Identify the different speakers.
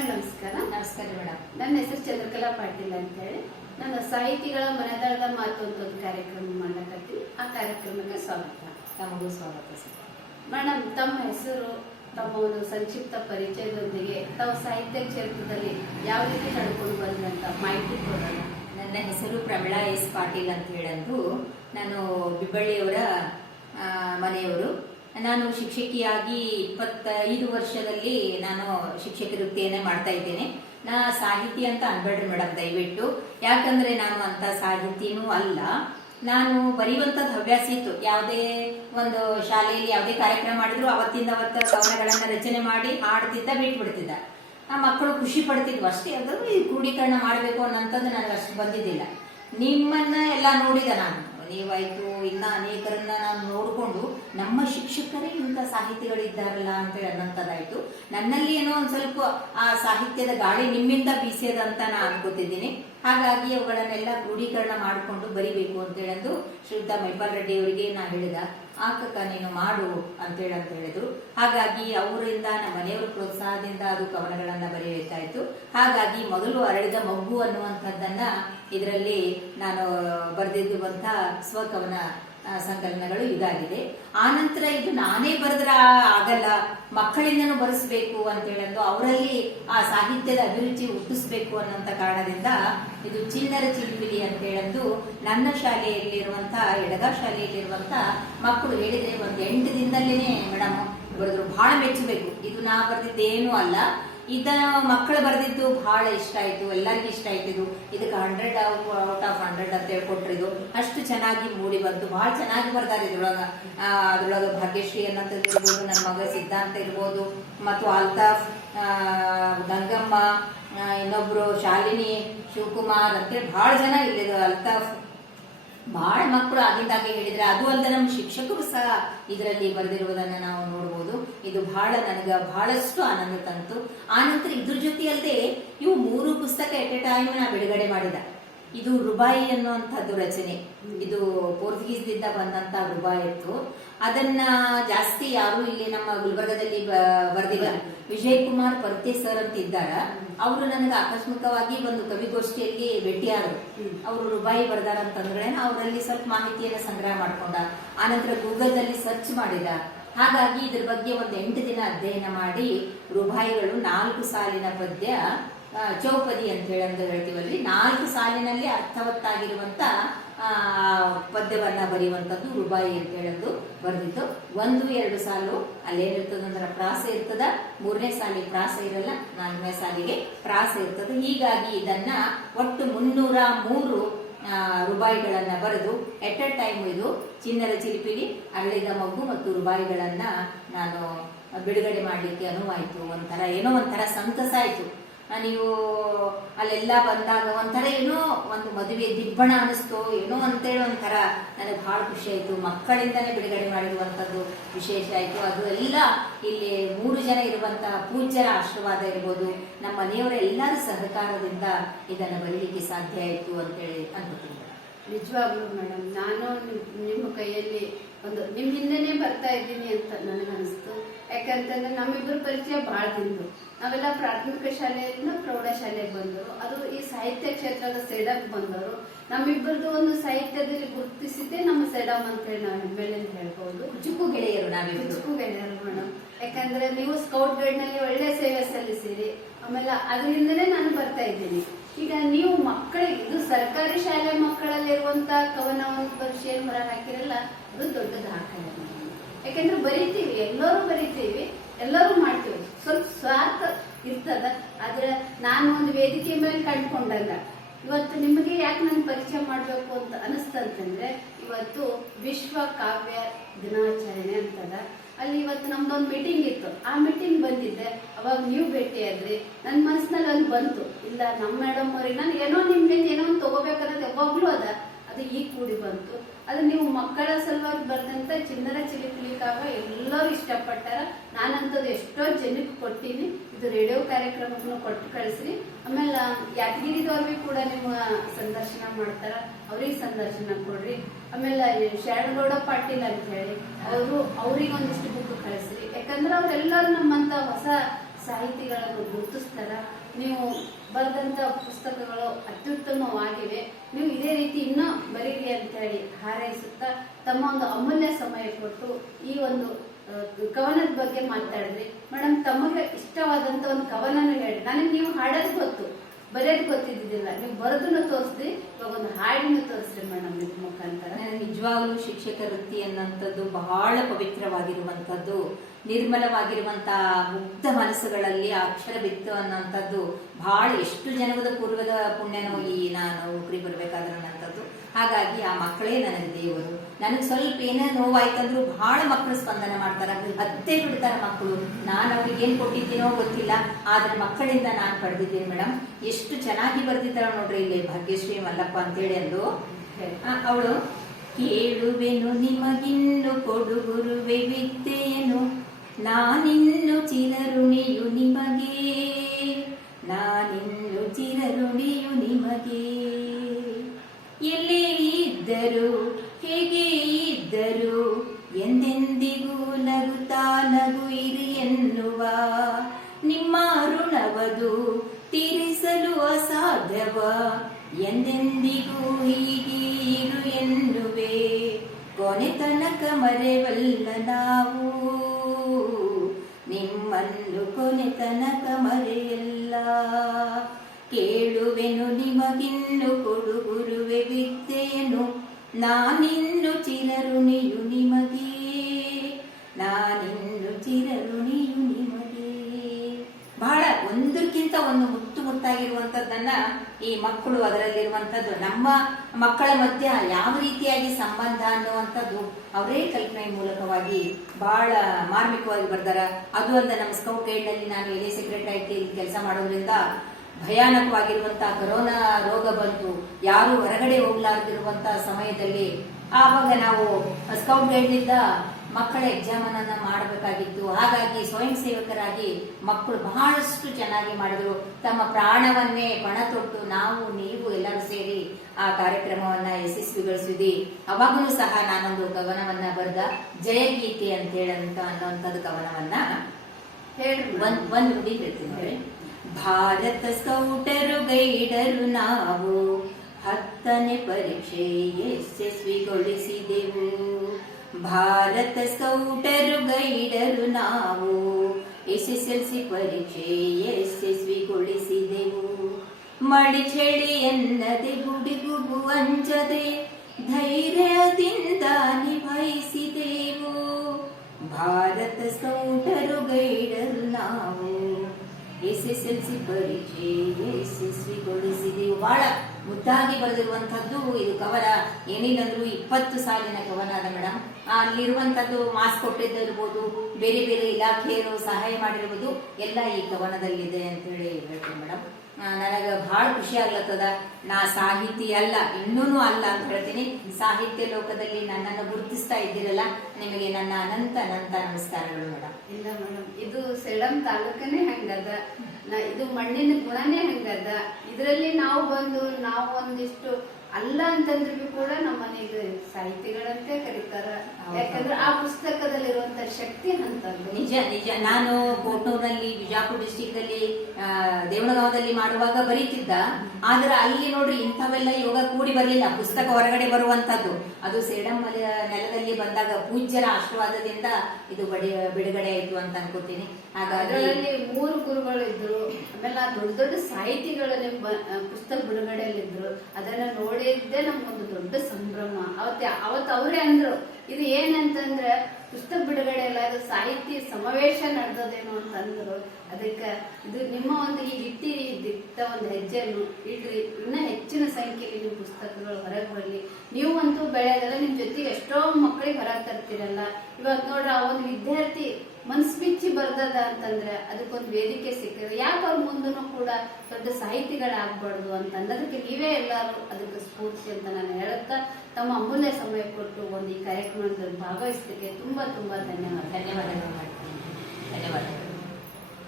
Speaker 1: Madam ನಮಸ್ಕಾರ.
Speaker 2: ನಮಸ್ಕಾರ madam.
Speaker 1: ನನ್ನ ಹೆಸರು ಚಂದ್ರಕಲಾ ಪಾಟೀಲ್ ಅಂತ ಹೇಳಿ ನನ್ನ ಸಾಹಿತಿಗಳ ಮನೆದಾಳದ ಮಾತು ಅಂತ ಒಂದು ಕಾರ್ಯಕ್ರಮ ಮಾಡಕತ್ತೀನಿ ಆ ಕಾರ್ಯಕ್ರಮಕ್ಕೆ ಸ್ವಾಗತ.
Speaker 2: ತಮಗೂ ಸ್ವಾಗತ ಸರ್.
Speaker 1: ಮೇಡಮ್ ತಮ್ಮ ಹೆಸರು ತಮ್ಮ ಒಂದು ಸಂಕ್ಷಿಪ್ತ ಪರಿಚಯದೊಂದಿಗೆ ತಾವು ಸಾಹಿತ್ಯ ಕ್ಷೇತ್ರದಲ್ಲಿ ಯಾವ ರೀತಿ ನಡ್ಕೊಂಡು ಬಂದಂತ ಮಾಹಿತಿ ಕೊಡೋಣ.
Speaker 2: ನನ್ನ ಹೆಸರು ಪ್ರಮಿಳಾ ಎಸ್ ಪಾಟೀಲ್ ಅಂತ ಹೇಳಂದು ನಾನು ಬಿಬ್ಬಳ್ಳಿಯವರ ಮನೆಯವರು. ನಾನು ಶಿಕ್ಷಕಿಯಾಗಿ ಇಪ್ಪತ್ತೈದು ವರ್ಷದಲ್ಲಿ ನಾನು ಶಿಕ್ಷಕ ವೃತ್ತಿಯನ್ನೇ ಮಾಡ್ತಾ ಇದ್ದೇನೆ. ನಾ ಸಾಹಿತಿ ಅಂತ ಅನ್ಬೇಡ್ರಿ ಮೇಡಮ್, ದಯವಿಟ್ಟು. ಯಾಕಂದ್ರೆ ನಾನು ಅಂತ ಸಾಹಿತಿನೂ ಅಲ್ಲ. ನಾನು ಬರೆಯುವಂಥದ್ದು ಹವ್ಯಾಸ ಇತ್ತು. ಯಾವುದೇ ಒಂದು ಶಾಲೆಯಲ್ಲಿ ಯಾವುದೇ ಕಾರ್ಯಕ್ರಮ ಮಾಡಿದ್ರು ಅವತ್ತಿಂದ ಅವತ್ತ ಕವನಗಳನ್ನ ರಚನೆ ಮಾಡಿ ಹಾಡ್ತಿದ್ದ, ಬಿಟ್ಬಿಡ್ತಿದ್ದ. ಆ ಮಕ್ಕಳು ಖುಷಿ ಪಡ್ತಿದ್ವು ಅಷ್ಟೇ ಅದು ಈ ಕ್ರೋಢೀಕರಣ ಮಾಡಬೇಕು ಅನ್ನೋಂಥದ್ದು ನನಗೆ ಅಷ್ಟು ಬಂದಿದ್ದಿಲ್ಲ. ನಿಮ್ಮನ್ನ ಎಲ್ಲ ನೋಡಿದ ನಾನು. ನೀವಾಯ್ತು ಇನ್ನ ಅನೇಕರನ್ನ ನಾನು ನೋಡಿಕೊಂಡು ನಮ್ಮ ಶಿಕ್ಷಕರೇ ಇಂಥ ಸಾಹಿತಿಗಳಿದ್ದಾರಲ್ಲ ಅಂತ ಹೇಳಿ ಅನ್ನೋಂಥದ್ದಾಯ್ತು ನನ್ನಲ್ಲಿ ಏನೋ ಒಂದ್ ಸ್ವಲ್ಪ ಆ ಸಾಹಿತ್ಯದ ಗಾಳಿ ನಿಮ್ಮಿಂದ ಬೀಸ್ಯದ ಅಂತ ನಾನು ಅನ್ಕೋತಿದ್ದೀನಿ. ಹಾಗಾಗಿ ಅವುಗಳನ್ನೆಲ್ಲ ಕ್ರೋಢೀಕರಣ ಮಾಡಿಕೊಂಡು ಬರಿಬೇಕು ಅಂತ ಹೇಳಂದು ಶ್ರೀಯುತ ಮೈಪಾಲ್ ರೆಡ್ಡಿ ಅವರಿಗೆ ನಾ ಹೇಳಿದ. ಆಕಕ್ಕ ನೀನು ಮಾಡು ಅಂತೇಳಿ ಅಂತ ಹೇಳಿದ್ರು. ಹಾಗಾಗಿ ಅವರಿಂದ ನಮ್ಮ ಮನೆಯವರ ಪ್ರೋತ್ಸಾಹದಿಂದ ಅದು ಕವನಗಳನ್ನ ಇತ್ತು. ಹಾಗಾಗಿ ಮೊದಲು ಅರಳಿದ ಮಗು ಅನ್ನುವಂಥದ್ದನ್ನ ಇದರಲ್ಲಿ ನಾನು ಬರೆದಿದ್ದುವಂತ ಸ್ವಕವನ ಸಂಕಲನಗಳು ಇದಾಗಿದೆ. ಆನಂತರ ಇದು ನಾನೇ ಬರೆದ್ರ ಆಗಲ್ಲ. ಮಕ್ಕಳಿಂದನೂ ಬರೆಸಬೇಕು ಅಂತ ಹೇಳಂದು ಅವರಲ್ಲಿ ಆ ಸಾಹಿತ್ಯದ ಅಭಿರುಚಿ ಹುಟ್ಟಿಸ್ಬೇಕು ಅನ್ನೋಂಥ ಕಾರಣದಿಂದ ಇದು ಚಿಣ್ಣರ ಚಿಲಿಪಿಲಿ ಅಂತ ಹೇಳಂದು ನನ್ನ ಶಾಲೆಯಲ್ಲಿರುವಂತ ಎಡಗ ಶಾಲೆಯಲ್ಲಿರುವಂತ ಮಕ್ಕಳು ಹೇಳಿದ್ರೆ ಒಂದು ಎಂಟು ದಿನದಲ್ಲೇನೆ ಮೇಡಮ್ ಬರೆದ್ರು. ಬಹಳ ಮೆಚ್ಚಬೇಕು. ಇದು ನಾ ಬರೆದಿದ್ದೇನೂ ಅಲ್ಲ. ಇದ ಮಕ್ಕಳು ಬರೆದಿದ್ದು ಬಹಳ ಇಷ್ಟ ಆಯ್ತು, ಎಲ್ಲರಿಗೂ ಇಷ್ಟ ಆಯ್ತು ಇದು. ಇದಕ್ಕೆ ಹಂಡ್ರೆಡ್ ಔಟ್ ಆಫ್ ಹಂಡ್ರೆಡ್ ಅಂತ ಹೇಳಿ ಕೊಟ್ರು ಇದು. ಅಷ್ಟು ಚೆನ್ನಾಗಿ ಮೂಡಿ ಬಂತು. ಬಹಳ ಚೆನ್ನಾಗಿ ಬರ್ತಾರೆ ಇದ್ರೊಳಗ. ಅದ್ರೊಳಗ ಭಾಗ್ಯಶ್ರೀ ಅನ್ನಂತ ಇರ್ಬೋದು ನನ್ನ ಮಗ ಸಿದ್ಧಾಂತ ಇರ್ಬೋದು, ಮತ್ತು ಅಲ್ತಾಫ್ ಗಂಗಮ್ಮ ಇನ್ನೊಬ್ರು ಶಾಲಿನಿ ಶಿವಕುಮಾರ್ ಅಂತೇಳಿ ಬಹಳ ಜನ ಇಲ್ಲಿದ್ದು ಅಲ್ತಾಫ್ ಬಹಳ ಮಕ್ಕಳು ಆಗಿದ್ದಾಗೆ ಹೇಳಿದ್ರೆ ಅದು ಅಲ್ಲದೆ ನಮ್ಮ ಶಿಕ್ಷಕರು ಸಹ ಇದರಲ್ಲಿ ಬರೆದಿರುವುದನ್ನು ನಾವು ನೋಡಬಹುದು ಇದು ಬಹಳ ನನಗೆ ಬಹಳಷ್ಟು ಆನಂದ ತಂತು. ಆನಂತರ ಇದ್ರ ಜೊತೆ ಅಲ್ಲದೆ ಇವು ಮೂರು ಪುಸ್ತಕ ಎಟ್ ಎ ಟೈಮ್ ನಾ ಬಿಡುಗಡೆ ಮಾಡಿದ. ಇದು ರುಬಾಯಿ ಅನ್ನುವಂಥದ್ದು ರಚನೆ. ಇದು ಪೋರ್ಚುಗೀಸ್ದಿಂದ ಬಂದಂತ ರುಬಾಯಿ ಇತ್ತು. ಅದನ್ನ ಜಾಸ್ತಿ ಯಾರು ಇಲ್ಲಿ ನಮ್ಮ ಗುಲ್ಬರ್ಗದಲ್ಲಿ ಬರ್ದಿಲ್ಲ. ವಿಜಯ್ ಕುಮಾರ್ ಪರ್ತೆ ಸರ್ ಅಂತ ಇದ್ದಾರ ಅವರು ನನಗೆ ಆಕಸ್ಮಿಕವಾಗಿ ಒಂದು ಕವಿಗೋಷ್ಠಿಯಲ್ಲಿ ಭೇಟಿಯಾದರು. ಅವರು ರುಬಾಯಿ ಬರ್ದಾರ ಅಂತಂದ್ರೆ ಅವರಲ್ಲಿ ಸ್ವಲ್ಪ ಮಾಹಿತಿಯನ್ನು ಸಂಗ್ರಹ ಮಾಡ್ಕೊಂಡ. ಆನಂತರ ಗೂಗಲ್ನಲ್ಲಿ ಸರ್ಚ್ ಮಾಡಿದ. ಹಾಗಾಗಿ ಇದ್ರ ಬಗ್ಗೆ ಒಂದು ಎಂಟು ದಿನ ಅಧ್ಯಯನ ಮಾಡಿ ರುಬಾಯಿಗಳು ನಾಲ್ಕು ಸಾಲಿನ ಪದ್ಯ ಚೌಪದಿ ಅಂತ ಹೇಳಂತ ಹೇಳ್ತೀವಲ್ಲಿ, ನಾಲ್ಕು ಸಾಲಿನಲ್ಲಿ ಅರ್ಥವತ್ತಾಗಿರುವಂತ ಪದ್ಯವನ್ನ ಬರೆಯುವಂಥದ್ದು ರುಬಾಯಿ ಅಂತ ಹೇಳೋದು ಬರೆದಿತ್ತು. ಒಂದು, ಎರಡು ಸಾಲು, ಅಲ್ಲೇನಿರ್ತದ ಅಂದ್ರೆ ಪ್ರಾಸ ಇರ್ತದ, ಮೂರನೇ ಸಾಲಿಗೆ ಪ್ರಾಸ ಇರಲ್ಲ, ನಾಲ್ಕನೇ ಸಾಲಿಗೆ ಪ್ರಾಸ ಇರ್ತದೆ. ಹೀಗಾಗಿ ಇದನ್ನ ಒಟ್ಟು ಮುನ್ನೂರ ಮೂರು ರುಬಾಯಿಗಳನ್ನ ಬರೆದು ಎಟ್ ಅ ಟೈಮ್ ಇದು ಚಿನ್ನದ ಚಿಲಿಪಿಲಿ, ಅರಳಿದ ಮಗು ಮತ್ತು ರುಬಾಯಿಗಳನ್ನ ನಾನು ಬಿಡುಗಡೆ ಮಾಡಲಿಕ್ಕೆ ಅನುವಾಯಿತು. ಒಂಥರ ಏನೋ ಒಂಥರ ಸಂತಸ ಆಯ್ತು. ನೀವು ಅಲ್ಲೆಲ್ಲ ಬಂದಾಗ ಒಂಥರ ಏನೋ ಒಂದು ಮದುವೆ ದಿಬ್ಬಣ ಅನಿಸ್ತು ಏನೋ ಅಂತೇಳಿ ಒಂಥರ ನನಗೆ ಬಹಳ ಖುಷಿ ಆಯಿತು. ಮಕ್ಕಳಿಂದನೇ ಬಿಡುಗಡೆ ಮಾಡಿರುವಂಥದ್ದು ವಿಶೇಷ ಆಯಿತು. ಅದು ಎಲ್ಲ ಇಲ್ಲಿ ಮೂರು ಜನ ಇರುವಂತಹ ಪೂಜ್ಯರ ಆಶೀರ್ವಾದ ಇರ್ಬೋದು. ನಮ್ಮ ಮನೆಯವರ ಎಲ್ಲರ ಸಹಕಾರದಿಂದ ಇದನ್ನು ಬರೀಲಿಕ್ಕೆ ಸಾಧ್ಯ ಆಯಿತು ಅಂತೇಳಿ ಅನ್ಕೋತೀನಿ.
Speaker 1: ನಿಜವಾಗ್ಲೂ ಮೇಡಮ್ ನಾನು ನಿಮ್ಮ ಕೈಯಲ್ಲಿ ಒಂದು ನಿಮ್ಮ ಹಿಂದೆನೆ ಬರ್ತಾ ಇದ್ದೀನಿ ಅಂತ ನನಗೆ ಅನಿಸ್ತು. ಯಾಕಂತಂದ್ರೆ ನಮ್ಮಿಬ್ಬರ ಪರಿಚಯ ಬಹಳ ದಿನದು ನಾವೆಲ್ಲ ಪ್ರಾಥಮಿಕ ಶಾಲೆಯಿಂದ ಪ್ರೌಢಶಾಲೆಗೆ ಬಂದರು ಅದು ಈ ಸಾಹಿತ್ಯ ಕ್ಷೇತ್ರದ ಸೆಡಪ್ ಬಂದವರು. ನಮ್ಮಿಬ್ಬರದು ಒಂದು ಸಾಹಿತ್ಯದಲ್ಲಿ ಗುರುತಿಸಿದ್ದೇ ನಮ್ಮ ಸೆಡಮ್ ಅಂತ ಹೇಳಿ ನಾವು ಅಂತ ಹೇಳ್ಬೋದು.
Speaker 2: ಚುಕ್ಕು ಗೆಳೆಯರು ನಾವಿಬ್ಬರು
Speaker 1: ಗೆಳೆಯರು ಮೇಡಮ್ ಯಾಕಂದ್ರೆ ನೀವು ಸ್ಕೌಟ್ ಗೈಡ್ನಲ್ಲಿ ಒಳ್ಳೆ ಸೇವೆ ಸಲ್ಲಿಸಿರಿ. ಆಮೇಲೆ ಅದರಿಂದನೇ ನಾನು ಬರ್ತಾ ಇದ್ದೀನಿ. ಈಗ ನೀವು ಮಕ್ಕಳಿಗೆ ಇದು ಸರ್ಕಾರಿ ಶಾಲೆ ಮಕ್ಕಳಲ್ಲಿರುವಂತಹ ಕವನವನ್ನು ಪರೀಕ್ಷೆ ಹೊರ ಹಾಕಿರಲ್ಲ ಅದು ದೊಡ್ಡ ದಾಖಲೆ madam. ಯಾಕಂದ್ರೆ ಬರಿತೀವಿ, ಎಲ್ಲರೂ ಬರಿತೀವಿ, ಎಲ್ಲರೂ ಮಾಡ್ತೀವಿ. ಸ್ವಲ್ಪ ಸ್ವಾರ್ಥ ಇರ್ತದ. ಆದ್ರೆ ನಾನು ಒಂದು ವೇದಿಕೆ ಮೇಲೆ ಕಂಡುಕೊಂಡಂಗ, ಇವತ್ತು ನಿಮಗೆ ಯಾಕೆ ನಾನು ಪರಿಚಯ ಮಾಡಬೇಕು ಅಂತ ಅನಿಸ್ತಂತಂದ್ರೆ, ಇವತ್ತು ವಿಶ್ವ ಕಾವ್ಯ ದಿನಾಚರಣೆ ಅಂತದ. ಅಲ್ಲಿ ಇವತ್ತು ನಮ್ದೊಂದು ಮೀಟಿಂಗ್ ಇತ್ತು. ಆ ಮೀಟಿಂಗ್ ಬಂದಿದ್ದೆ ಅವಾಗ ನೀವು ಭೇಟಿಯಾದ್ರಿ ನನ್ನ ಮನಸ್ಸಿನಲ್ಲಿ ಅಲ್ಲಿ ಬಂತು. ಇಲ್ಲ ನಮ್ಮ ಮೇಡಮ್ ಅವ್ರಿಗೆ ನಾನು ಏನೋ ನಿಮ್ಗೆ ಏನೋ ಒಂದು ತಗೋಬೇಕನ್ನೋದು ಯಾವಾಗ್ಲೂ ಅದ. ಅದು ಈ ಕೂಡಿ ಬಂತು. ಅದು ನೀವು ಮಕ್ಕಳ ಸಲುವಾಗಿ ಬರ್ದಂತ ಚಿನ್ನರ ಚಿಲಿಪಿಲಿ ಕಾವ್ಯ ಎಲ್ಲರೂ ಇಷ್ಟಪಟ್ಟಾರ. ನಾನಂತದ್ದು ಎಷ್ಟೋ ಜನಕ್ಕೆ ಕೊಟ್ಟಿನಿ ಇದು ರೇಡಿಯೋ ಕಾರ್ಯಕ್ರಮಕ್ಕೂ ಕೊಟ್ಟು ಕಳಿಸ್ರಿ. ಆಮೇಲೆ ಯಾದಗಿರಿದವ್ರಿಗೆ ಕೂಡ ನಿಮ್ಮ ಸಂದರ್ಶನ ಮಾಡ್ತಾರ. ಅವ್ರಿಗೆ ಸಂದರ್ಶನ ಕೊಡ್ರಿ. ಆಮೇಲೆ ಶರಣಗೌಡ ಪಾಟೀಲ್ ಅಂತ ಹೇಳಿ, ಅವರು, ಅವ್ರಿಗೆ ಒಂದಿಷ್ಟು ಬುಕ್ ಕಳಿಸ್ರಿ. ಯಾಕಂದ್ರೆ ಅವ್ರೆಲ್ಲರೂ ನಮ್ಮಂತ ಹೊಸ ಸಾಹಿತಿಗಳನ್ನು ಗುರುತಿಸ್ತಾರ. ನೀವು ಬರೆದಂತ ಪುಸ್ತಕಗಳು ಅತ್ಯುತ್ತಮವಾಗಿವೆ. ನೀವು ಇದೇ ರೀತಿ ಇನ್ನೂ ಬರೀರಿ ಅಂತ ಹೇಳಿ ಹಾರೈಸುತ್ತಾ ತಮ್ಮ ಒಂದು ಅಮೂಲ್ಯ ಸಮಯ ಕೊಟ್ಟು ಈ ಒಂದು ಕವನದ ಬಗ್ಗೆ ಮಾತಾಡಿದ್ರಿ. ಮೇಡಮ್ ತಮಗೆ ಇಷ್ಟವಾದಂತ ಒಂದು ಕವನನ ಹೇಳಿ. ನನಗೆ ನೀವು ಹಾಡೋದು ಗೊತ್ತು. ಬರೆಯೋದು ಗೊತ್ತಿದ್ದಿಲ್ಲ ನೀವು ಬರೋದನ್ನು ತೋರಿಸ್ರಿ, ಇವಾಗ ಒಂದು ಹಾಡನ್ನು ತೋರಿಸ್ರಿ ಮೇಡಮ್ ನಿಮ್ಮ ಮುಖಾಂತರ.
Speaker 2: ನಿಜವಾಗ್ಲೂ ಶಿಕ್ಷಕ ವೃತ್ತಿ ಅನ್ನೋಂಥದ್ದು ಬಹಳ ಪವಿತ್ರವಾಗಿರುವಂಥದ್ದು. ನಿರ್ಮಲವಾಗಿರುವಂತಹ ಮುಗ್ಧ ಮನಸ್ಸುಗಳಲ್ಲಿ ಅಕ್ಷರ ಬಿತ್ತು ಅನ್ನೋಂಥದ್ದು ಬಹಳ ಎಷ್ಟು ಜನವದ ಪೂರ್ವದ ಪುಣ್ಯನೋ ಈ ನಾನು ನೌಕರಿ ಬರ್ಬೇಕಾದ್ರೆ ಅನ್ನೋಂಥದ್ದು ಹಾಗಾಗಿ ಆ ಮಕ್ಕಳೇ ನನ್ನ ದೇವರು. ನನಗೆ ಸ್ವಲ್ಪ ಏನೇ ನೋವಾಯ್ತಂದ್ರೂ ಬಹಳ ಮಕ್ಕಳು ಸ್ಪಂದನ ಮಾಡ್ತಾರೆ. ಅತ್ತೆ ಬಿಡ್ತಾರೆ ಮಕ್ಕಳು. ನಾನು ಅವ್ರಿಗೆ ಏನ್ ಕೊಟ್ಟಿದ್ದೀನೋ ಗೊತ್ತಿಲ್ಲ. ಆದ್ರೆ ಮಕ್ಕಳಿಂದ ನಾನು ಪಡೆದಿದ್ದೀನಿ ಮೇಡಮ್ ಎಷ್ಟು ಚೆನ್ನಾಗಿ ಬರ್ದಿದ್ದಾಳ ನೋಡ್ರಿ ಇಲ್ಲಿ ಭಾಗ್ಯಶ್ರೀ ಮಲ್ಲಪ್ಪ ಅಂತೇಳಿ ಅಂದು. ಅವಳು, ಕೇಳುವೆನು ನಿಮಗಿನ್ನು ಕೊಡು ವಿದ್ಯೆಯನ್ನು. ವಿದ್ಯೆಯನು ನಾನಿನ್ನು ಚಿರಋಣಿಯು ನಿಮಗೆ. ನಾನಿನ್ನು ಚಿರಋಣಿಯು ನಿಮಗೆ. ಎಲ್ಲೇ ಇದ್ದರು, ಹೇಗೆ ಇದ್ದರು, ಎಂದೆಂದಿಗೂ ನಗುತ್ತಾ ನಗು ಇರಿ ಎನ್ನುವ. ನಿಮ್ಮ ಋಣವದು ತೀರಿಸಲು ಅಸಾಧ್ಯವ. ಎಂದೆಂದಿಗೂ ಹೀಗೆ ಇರು ಎನ್ನುವೆ. ಕೊನೆ ತನಕ ಮರೆವಲ್ಲ ನಾವು. ಕೊನೆ ತನಕ ಮರೆಯಲ್ಲ. ಕೇಳುವೆನು ನಿಮಗಿನ್ನು ಕೊಡು ಗುರುವೆ ವಿದ್ಯೆಯನು ನಾನಿನ್ನು ಚಿರರುಣಿಯು ನಿಮಗೆ. ನಾನಿನ್ನು ಚಿರರುಣಿಯು ನಿಮಗೆ. ಒಂದಕ್ಕಿಂತ ಒಂದು ಮುತ್ತು ಮುತ್ತಾಗಿರುವಂತದ್ದನ್ನ ಈ ಮಕ್ಕಳು ಅದರಲ್ಲಿರುವಂತದ್ದು. ನಮ್ಮ ಮಕ್ಕಳ ಮಧ್ಯ ಯಾವ ರೀತಿಯಾಗಿ ಸಂಬಂಧ ಅನ್ನುವಂಥದ್ದು ಅವರೇ ಕಲ್ಪನೆ ಮೂಲಕವಾಗಿ ಬಹಳ ಮಾರ್ಮಿಕವಾಗಿ ಬರ್ದಾರ. ಅದು ಅಲ್ಲದೆ ನಮ್ಮ ಸ್ಕೌಟ್ ಗೈಡ್ನಲ್ಲಿ ನಾನು ಎಲೆ ಸೆಕ್ರೆಟರಿ ಕೆಲಸ ಮಾಡೋದ್ರಿಂದ ಭಯಾನಕವಾಗಿರುವಂತಹ ಕೊರೋನಾ ರೋಗ ಬಂತು ಯಾರು ಹೊರಗಡೆ ಹೋಗ್ಲಾರ್ದಿರುವಂತಹ ಸಮಯದಲ್ಲಿ ಆವಾಗ ನಾವು ಸ್ಕೌಟ್ ಗೈಡ್ನಿಂದ ಮಕ್ಕಳ ಎಕ್ಸಾಮನನ್ನ ಮಾಡಬೇಕಾಗಿತ್ತು. ಹಾಗಾಗಿ ಸ್ವಯಂ ಸೇವಕರಾಗಿ ಮಕ್ಕಳು ಬಹಳಷ್ಟು ಚೆನ್ನಾಗಿ ಮಾಡಿದ್ರು. ತಮ್ಮ ಪ್ರಾಣವನ್ನೇ ಪಣ ತೊಟ್ಟು ನಾವು ನೀವು ಎಲ್ಲರೂ ಸೇರಿ ಆ ಕಾರ್ಯಕ್ರಮವನ್ನ ಯಶಸ್ವಿಗೊಳಿಸಿದ್ವಿ. ಅವಾಗಲೂ ಸಹ ನಾನೊಂದು ಕವನವನ್ನ ಬರೆದ ಜಯಗೀತೆ ಅಂತ ಹೇಳಂತ ಅನ್ನುವಂಥದ್ದು ಕವನವನ್ನ
Speaker 1: ಹೇಳಿ
Speaker 2: ಒಂದ್
Speaker 1: madam.
Speaker 2: ನುಡಿ ಹೇಳ್ತೀನಿ ಭಾರತ ಸ್ಕೌಟರು ಗೈಡರು ನಾವು ಹತ್ತನೇ ಪರೀಕ್ಷೆ ಯಶಸ್ವಿಗೊಳಿಸಿದೆವು. ಭಾರತ ಸ್ಕೌಟರು ಗೈಡರು ನಾವು. ಎಸ್ಎಸ್ಎಲ್ಸಿ ಪರೀಕ್ಷೆ ಯಶಸ್ವಿಗೊಳಿಸಿದೆವು. ಮಡಿ ಚಳಿ ಎನ್ನದೆ ಗುಡಿಗುಗು ಅಂಜದೆ ಧೈರ್ಯದಿಂದ ನಿಭಾಯಿಸಿದೆವು. ಭಾರತ ಸ್ಕೌಟರು ಗೈಡರು ನಾವು. ಎಸ್ ಎಸ್ ಎಲ್ ಸಿ ಪರೀಕ್ಷೆ ಯಶಸ್ವಿಗೊಳಿಸಿದೆವು. ಬಹಳ ಮುದ್ದಾಗಿ ಬರೆದಿರುವಂಥದ್ದು ಇದು ಕವನ ಏನಿಲ್ಲಂದ್ರೂ ಇಪ್ಪತ್ತು ಸಾಲಿನ ಕವನ ಅದ ಮೇಡಮ್. ಅಲ್ಲಿರುವಂತದ್ದು ಮಾಸ್ ಕೊಟ್ಟಿದ್ದಿರ್ಬೋದು, ಬೇರೆ ಬೇರೆ ಇಲಾಖೆಯರು ಸಹಾಯ ಮಾಡಿರ್ಬೋದು, ಎಲ್ಲ ಈ ಕವನದಲ್ಲಿದೆ ಅಂತ ಹೇಳಿ ಹೇಳ್ತೀನಿ ಮೇಡಮ್. ನನಗೆ ಬಹಳ ಖುಷಿ ಆಗ್ಲತ್ತದ. ನಾ ಸಾಹಿತಿ ಅಲ್ಲ ಇನ್ನೂ ಅಲ್ಲ ಅಂತ ಹೇಳ್ತೀನಿ. ಸಾಹಿತ್ಯ ಲೋಕದಲ್ಲಿ ನನ್ನನ್ನು ಗುರುತಿಸ್ತಾ ಇದ್ದೀರಲ್ಲ, ನಿಮಗೆ ನನ್ನ ಅನಂತ ಅನಂತ ನಮಸ್ಕಾರಗಳು ಮೇಡಮ್.
Speaker 1: ಇಲ್ಲ ಮೇಡಮ್, ಇದು ಸೇಡಂ ತಾಲೂಕನೇ ಹಂಗದ? ಇದು ಮಣ್ಣಿನ ಗುಣನೇ ಹಂಗದ? ಇದರಲ್ಲಿ ನಾವು ಬಂದು ನಾವು ಒಂದಿಷ್ಟು ಅಲ್ಲ ಅಂತಂದ್ರೂ ಕೂಡ ನಮ್ಮ ಮನೆಗೆ ಸಾಹಿತಿಗಳಂತೆ ಕರೀತಾರ. ಯಾಕಂದ್ರೆ ಆ ಪುಸ್ತಕದಲ್ಲಿರುವಂತ ಶಕ್ತಿ ಅಂತದ್ದು.
Speaker 2: ನಿಜ ನಿಜ. ನಾನು ಕೋಟೂರ್ನಲ್ಲಿ ಬಿಜಾಪುರ ಡಿಸ್ಟಿಕ್ ಅಲ್ಲಿ ಆ, ದೇವಳಗಾವದಲ್ಲಿ ಮಾಡುವಾಗ ಬರೀತಿದ್ದ. ಆದ್ರೆ ಅಲ್ಲಿ ನೋಡ್ರಿ ಇಂಥವೆಲ್ಲ ಯೋಗ ಕೂಡಿ ಬರಲಿಲ್ಲ. ಪುಸ್ತಕ ಹೊರಗಡೆ ಬರುವಂತದ್ದು ಅದು ಸೇಡಂ ಮಲೆ- ನೆಲದಲ್ಲಿ ಬಂದಾಗ ಪೂಜ್ಯರ ಆಶೀರ್ವಾದದಿಂದ ಇದು ಬಡಿ ಬಿಡುಗಡೆ ಆಯ್ತು ಅಂತ ಅನ್ಕೋತೀನಿ. ಹಾಗಾದ್ರೆ
Speaker 1: ಅದರಲ್ಲಿ ಮೂರು ಗುರುಗಳು ಇದ್ರು. ಆಮೇಲೆ ದೊಡ್ಡ ದೊಡ್ಡ ಸಾಹಿತಿಗಳಲ್ಲಿ ಪುಸ್ತಕ ಬಿಡುಗಡೆಯಲ್ಲಿ ಪುಸ್ತಕ ಅದನ್ನ ಅದನ್ನ ನೋಡಿದ್ದೆ ನಮ್ಗೊಂದು ದೊಡ್ಡ ಸಂಭ್ರಮ. ಅವತ್ತೆ, ಅವತ್ತು ಅವರೇ ಅಂದ್ರು, ಇದು ಏನಂತಂದ್ರೆ ಪುಸ್ತಕ ಬಿಡುಗಡೆ ಎಲ್ಲ ಅದು ಸಾಹಿತ್ಯ ಸಮಾವೇಶ ನಡೆದದೇನೋ ಅಂತ ಅಂದ್ರು. ಅದಕ್ಕೆ ಇದು ನಿಮ್ಮ ಒಂದು ಈ ಇಟ್ಟಿ ದಿಟ್ಟ ಒಂದು ಹೆಜ್ಜೆಯನ್ನು ಇಡ್ರಿ. ಇನ್ನೂ ಹೆಚ್ಚಿನ ಸಂಖ್ಯೆಯಲ್ಲಿ ನಿಮ್ಮ ಪುಸ್ತಕಗಳು ಹೊರಗೆ ಬರಲಿ ನೀವು ಅಂತೂ ಬೆಳೆಯೋದಲ್ಲ ನಿಮ್ಮ ಜೊತೆಗೆ ಎಷ್ಟೋ ಮಕ್ಕಳಿಗೆ ಹೊರಗೆ ತರ್ತೀರಲ್ಲ. ಇವಾಗ ನೋಡ್ರಿ, ಆ ಒಂದು ವಿದ್ಯಾರ್ಥಿ ಮನಸ್ಸು ಬರ್ದದ ಅಂತಂದ್ರೆ ಅದಕ್ಕೊಂದು ವೇದಿಕೆ ಸಿಕ್ಕಿದ್ರೆ ಯಾಕೆ ಅವ್ರ ಮುಂದೂ ಕೂಡ ದೊಡ್ಡ ಸಾಹಿತಿಗಳಾಗ್ಬಾರ್ದು ಅಂತ ಅನ್ನೋದಕ್ಕೆ ನೀವೇ ಎಲ್ಲರೂ ಅದಕ್ಕೆ ಸ್ಫೂರ್ತಿ ಅಂತ ನಾನು ಹೇಳುತ್ತಾ, ತಮ್ಮ ಅಮೂಲ್ಯ ಸಮಯ ಕೊಟ್ಟು ಒಂದು ಈ ಕಾರ್ಯಕ್ರಮದಲ್ಲಿ ಭಾಗವಹಿಸಲಿಕ್ಕೆ ತುಂಬಾ ತುಂಬಾ ಧನ್ಯವಾದ.
Speaker 2: ಧನ್ಯವಾದಗಳು ಮಾಡ್ತೀನಿ. ಧನ್ಯವಾದಗಳು.